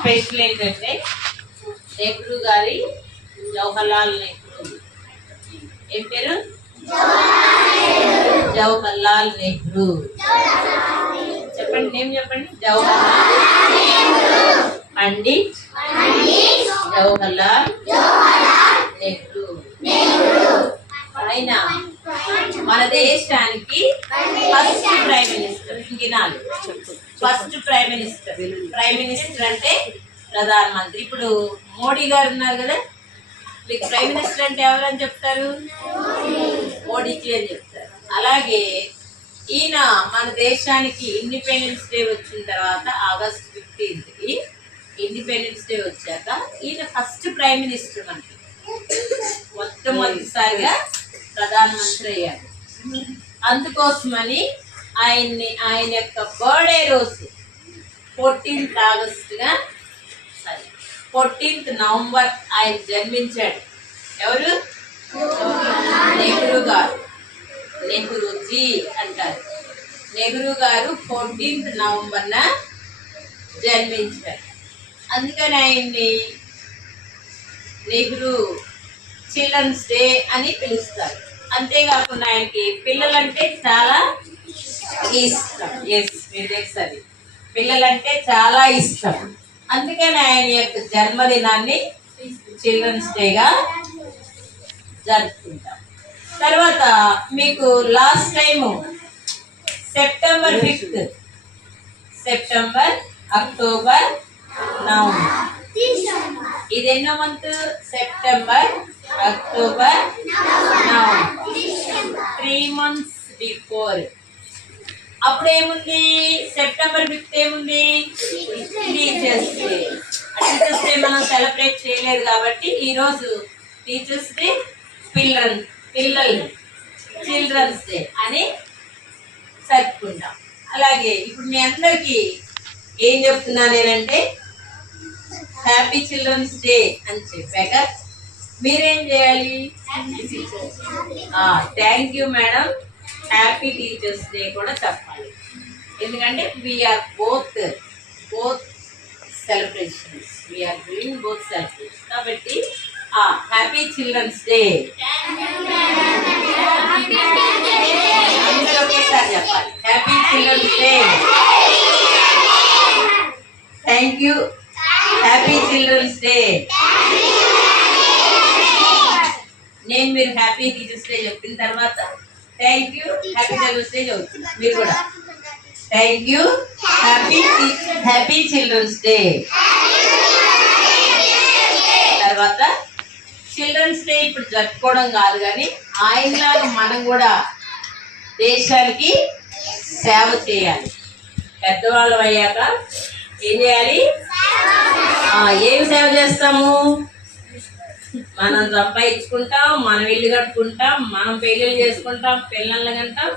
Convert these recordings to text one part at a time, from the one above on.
Special ఏంటంటే నెహ్రూ గారి జవహర్లాల్ నెహ్రూ. ఏం పేరు? జవహర్లాల్ నెహ్రూ. చెప్పండి, నేమ్ చెప్పండి. జవహర్లాల్ పండిట్ జవహర్లాల్ నెహ్రూ. ఆయన మన దేశానికి ఫస్ట్ ప్రైమ్ మినిస్టర్. ఇంకినాలు first prime minister. Prime minister అంటే ప్రధానమంత్రి. ఇప్పుడు మోడీ గారు ఉన్నారు కదా, మీకు ప్రైమ్ మినిస్టర్ అంటే ఎవరని చెప్తారు? మోడీజీ అని చెప్తారు. అలాగే ఈయన మన దేశానికి ఇండిపెండెన్స్ డే వచ్చిన తర్వాత ఆగస్ట్ 15కి ఇండిపెండెన్స్ డే వచ్చాక ఈయన ఫస్ట్ ప్రైమ్ మినిస్టర్. మనకి మొట్టమొదటిసారిగా ప్రధానమంత్రి అయ్యారు. అందుకోసమని ఆయన యొక్క బర్త్డే రోజు 14th ఆగస్టుగా 14th నవంబర్ ఆయన జన్మించాడు. ఎవరు? నెహ్రూ గారు. నెహ్రూజీ అంటారు. నెహ్రూ గారు 14th నవంబర్న జన్మించారు. అందుకని ఆయన్ని నెహ్రూ చిల్డ్రన్స్ డే అని పిలుస్తారు. అంతేకాకుండా ఆయనకి పిల్లలంటే చాలా ఇష్టం. మీరు తెలుసది, పిల్లలంటే చాలా ఇష్టం. అందుకని ఆయన యొక్క జన్మదినాన్ని చిల్డ్రన్స్ డేగా జరుపుకుంటాం. తర్వాత మీకు last time September 5th, September, October, November. ఇది ఎన్నో month? September, October, November. 3 months before. అప్పుడు ఏముంది? సెప్టెంబర్ 5th ఏముంది? Teachers day. టీచర్స్ డే మనం సెలబ్రేట్ చేయలేదు కాబట్టి ఈరోజు టీచర్స్ డే, పిల్లలు చిల్డ్రన్స్ డే అని జరుపుకుంటాం. అలాగే ఇప్పుడు మీ అందరికీ ఏం చెప్తున్నా నేనంటే హ్యాపీ చిల్డ్రన్స్ డే అని చెప్పాక మీరేం చేయాలి? Thank you madam, happy teachers day కూడా చెప్పాలి. ఎందుకంటే we're both celebrations, we're doing both celebrations. కాబట్టి హ్యాపీ చిల్డ్రన్స్ డే అందరూ ఒకేసారి చెప్పాలి. Happy children's day. Thank you, happy children's day. నేను మీరు హ్యాపీ టీచర్స్ డే చెప్పిన తర్వాత thank you, happy children's day చదువుతున్నా. మీరు కూడా thank you, happy children's day. తర్వాత చిల్డ్రన్స్ డే ఇప్పుడు జరుపుకోవడం కాదు, కానీ ఆయనలాగా మనం కూడా దేశానికి సేవ చేయాలి. పెద్దవాళ్ళం అయ్యాక ఏం చేయాలి? ఏమి సేవ చేస్తాము? మనం సంపాదించుకుంటాం, మనం ఇల్లు కట్టుకుంటాం, మనం పెళ్ళిళ్ళు చేసుకుంటాం, పిల్లల్ని కంటాం,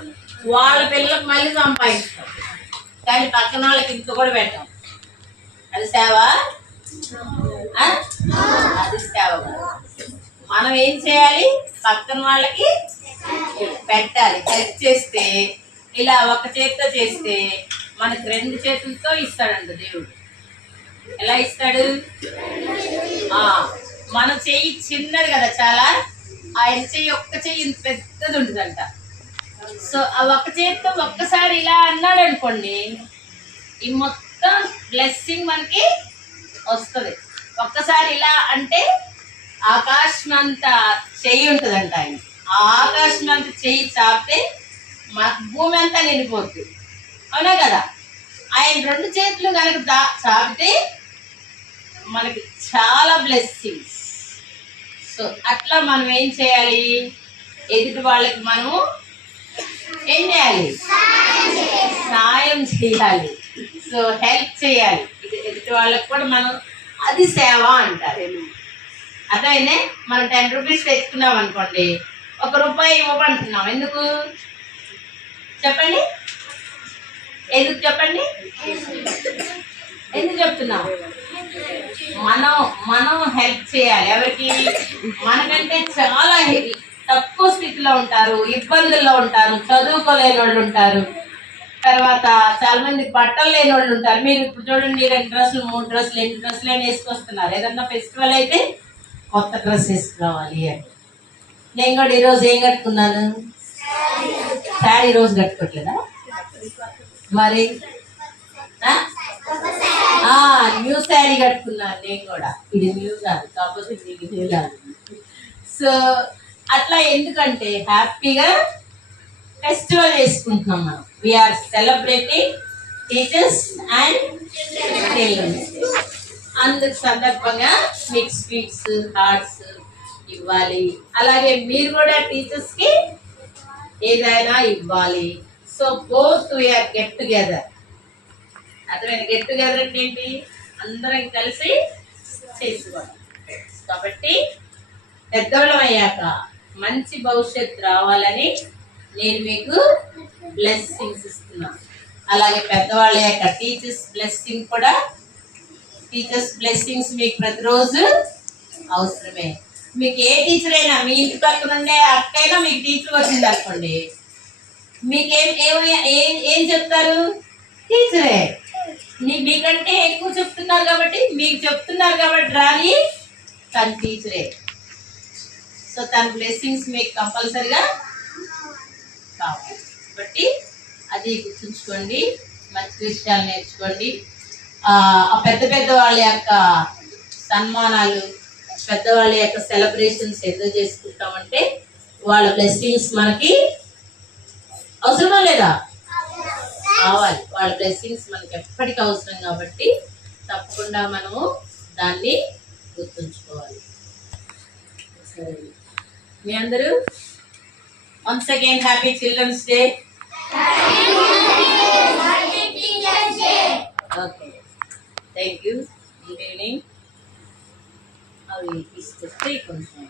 వాళ్ళ పిల్లలకు మళ్ళీ సంపాదిస్తాం, కానీ పక్కన వాళ్ళకి ఇంత కూడా పెట్టాం. అది సేవ? అది సేవ. మనం ఏం చేయాలి? పక్కన వాళ్ళకి పెట్టాలి. హెల్ప్ చేస్తే, ఇలా ఒక చేతితో చేస్తే మనకు 2 చేతులతో ఇస్తాడంట దేవుడు. ఎలా ఇస్తాడు? మన చెయ్యి చిన్నది కదా చాలా, ఆయన చెయ్యి ఒక్క చెయ్యి ఇంత పెద్దది ఉంటుందంట. సో ఆ ఒక్క చేతితో ఒక్కసారి ఇలా అన్నాడు అనుకోండి, ఈ మొత్తం బ్లెస్సింగ్ మనకి వస్తుంది. ఒక్కసారి ఇలా అంటే ఆకాశం అంత చెయ్యి ఉంటుందంట ఆయన. ఆ ఆకాశం అంత చెయ్యి చాపితే మాకు భూమి అంతా నిండిపోతుంది. అవునా కదా? ఆయన 2 చేతులు కనుక చాపితే మనకి చాలా బ్లెస్సింగ్స్. సో అట్లా మనం ఏం చేయాలి, ఎదుటి వాళ్ళకి మనము ఏం చేయాలి, సాయం చేయాలి. సో హెల్ప్ చేయాలి ఎదుటి వాళ్ళకి కూడా మనం, అది సేవ అంటారు. అదైనా మనం 10 రూపీస్ తెచ్చుకున్నాం అనుకోండి, 1 రూపాయి ఇవ్వమంటున్నాం. ఎందుకు చెప్పండి, ఎందుకు చెప్పండి, ఎందుకు చెప్తున్నాం? మనం హెల్ప్ చేయాలి. ఎవరికి? మనకంటే చాలా తక్కువ స్థితిలో ఉంటారు, ఇబ్బందుల్లో ఉంటారు, చదువుకోలేని వాళ్ళు ఉంటారు, తర్వాత చాలా మంది బట్టలు లేని వాళ్ళు ఉంటారు. మీరు ఇప్పుడు చూడండి, 2 డ్రెస్సులు 3 డ్రెస్సులు 8 డ్రెస్సులు అని వేసుకొస్తున్నారు. ఏదన్నా ఫెస్టివల్ అయితే కొత్త డ్రెస్ వేసుకోవాలి అని. నేను కూడా ఈరోజు ఏం కట్టుకున్నాను, శారీ. రోజు కట్టుకోవట్లేదా మరి? న్యూ శారీ కట్టుకున్నాను నేను కూడా. ఇది న్యూ కాదు, కాకపోతే మీకు న్యూ కాదు. సో అట్లా ఎందుకంటే హ్యాపీగా ఫెస్టివల్ చేసుకుంటున్నాం మనం. We're celebrating teachers and childrens. అందుకు సందర్భంగా మీకు స్వీట్స్, హార్ట్స్ ఇవ్వాలి. అలాగే మీరు కూడా టీచర్స్కి ఏదైనా ఇవ్వాలి. So both we're get together. అర్థమైంది? గెట్ టుగెదర్ అంటే ఏంటి? అందరం కలిసి చేసుకోవాలి. కాబట్టి పెద్దవాళ్ళం అయ్యాక మంచి భవిష్యత్తు రావాలని నేను మీకు బ్లెస్సింగ్స్ ఇస్తున్నాను. అలాగే పెద్దవాళ్ళ యొక్క టీచర్స్ బ్లెస్సింగ్ కూడా, టీచర్స్ బ్లెస్సింగ్స్ మీకు ప్రతిరోజు అవసరమే. మీకు ఏ టీచర్ అయినా, మీ ఇంటి పక్కన ఉండే అక్కైనా మీకు టీచర్ వచ్చింది అనుకోండి, మీకేం ఏం చెప్తారు? టీచరే. మీకంటే ఎక్కువ చెప్తున్నారు కాబట్టి, మీకు చెప్తున్నారు కాబట్టి రాని, తన టీచరే. సో తన బ్లెస్సింగ్స్ మీకు కంపల్సరిగా కావాలి. కాబట్టి అది గుర్తుంచుకోండి, మంచి విషయాలు నేర్చుకోండి. ఆ పెద్ద వాళ్ళ యొక్క సన్మానాలు, పెద్దవాళ్ళ యొక్క సెలబ్రేషన్స్ ఎందుకు చేసుకుంటామంటే వాళ్ళ బ్లెస్సింగ్స్ మనకి అవసరమా లేదా? కావాలి. వాళ్ళ బ్లెస్సింగ్స్ మనకి ఎప్పటికీ అవసరం కాబట్టి తప్పకుండా మనము దాన్ని గుర్తుంచుకోవాలి. సరే, మీ అందరూ once again happy children's day. Okay, thank you. Good evening. అవి తీసుకొస్తే కొంచెం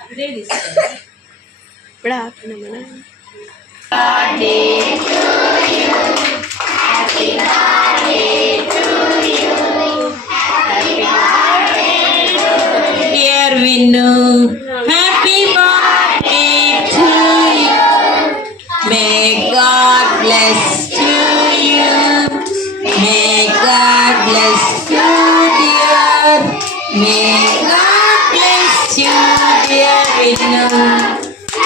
అక్కడే తీసుకోండి. ఇప్పుడు Dear Vinnu, happy birthday to you. May God bless to you. May God bless you, dear. May God bless you, dear Vinnu.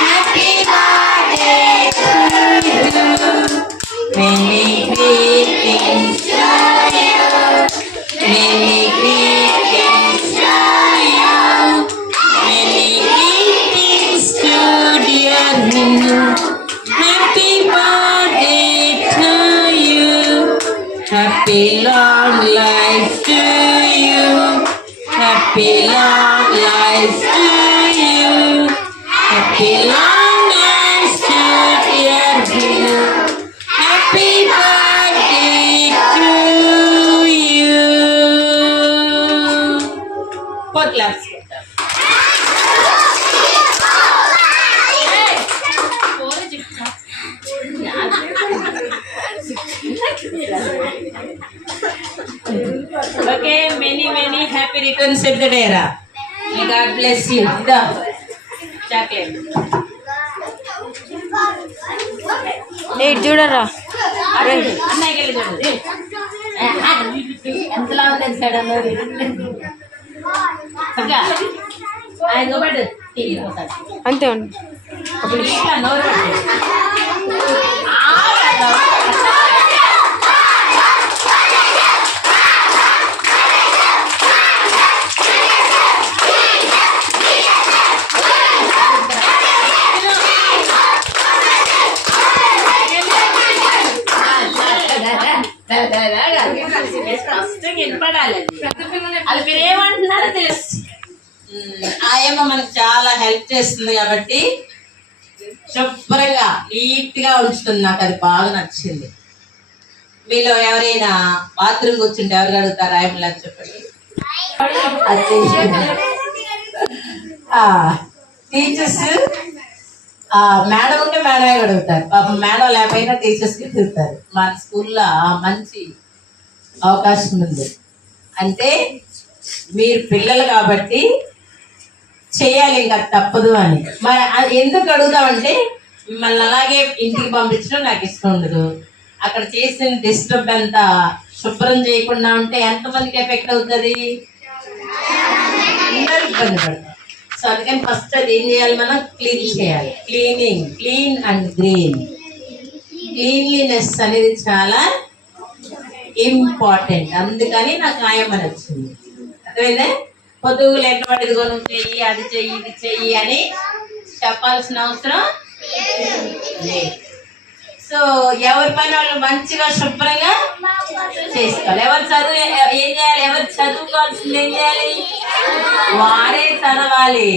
Happy birthday to you. Many greetings to you. Many greetings to you. Many greetings to dear Vinnu. Happy birthday to you. Happy long life to you. Happy long life to you. Happy long life to dear Vinnu. Happy birthday to you. 4 claps. Okay, many happy returns of the day. May God bless you. The chocolate. చూడరా అన్నయ్యకి వెళ్ళి చూడండి. ఎంతలా ఉంది side అన్నది ఆయన ఒకటి అంతే ఉండి నోరు స్పష్టంగా వినపడాలి అది మీరు ఏమంటున్నారో తెలుసు. ఆయమ్మ మనకు చాలా హెల్ప్ చేస్తుంది కాబట్టి శుభ్రంగా నీట్ గా ఉంచుతుంది. నాకు అది బాగా నచ్చింది. మీలో ఎవరైనా బాత్రూమ్ కూర్చుంటే ఎవరు అడుగుతారు ఆయమ్మలా చెప్పండి. టీచర్స్ మేడం ఉంటే మేడమే అడుగుతారు. పాపం మేడం లేకపోయినా టీచర్స్కి తిరుగుతారు. మన స్కూల్లో మంచి అవకాశం ఉంది. అంటే మీరు పిల్లలు కాబట్టి చేయాలి, ఇంకా తప్పదు అని. మరి ఎందుకు అడుగుతామంటే మిమ్మల్ని అలాగే ఇంటికి పంపించడం నాకు ఇష్టం ఉండదు. అక్కడ చేసిన డిస్టర్బ్ అంతా శుభ్రం చేయకుండా ఉంటే ఎంతమందికి ఎఫెక్ట్ అవుతుంది? అందరూ ఇబ్బంది పడతారు. సో అందుకని ఫస్ట్ అది ఏం చేయాలి, మనం క్లీన్ చేయాలి. Clean and green. క్లీన్లీనెస్ అనేది చాలా ఇంపార్టెంట్. అందుకని నాకు ఆయమ్మని వచ్చింది. అర్థమైందే? పొద్దుగు లేకపోతే ఇదిగో నువ్వు చెయ్యి, అది చెయ్యి, ఇది చెయ్యి అని చెప్పాల్సిన అవసరం లేదు. సో ఎవరి పని వాళ్ళు మంచిగా శుభ్రంగా చేసుకోవాలి. ఎవరు చదువు ఏం చేయాలి, ఎవరు చదువుకోవాల్సింది ఏం చేయాలి, వాడే చదవాలి.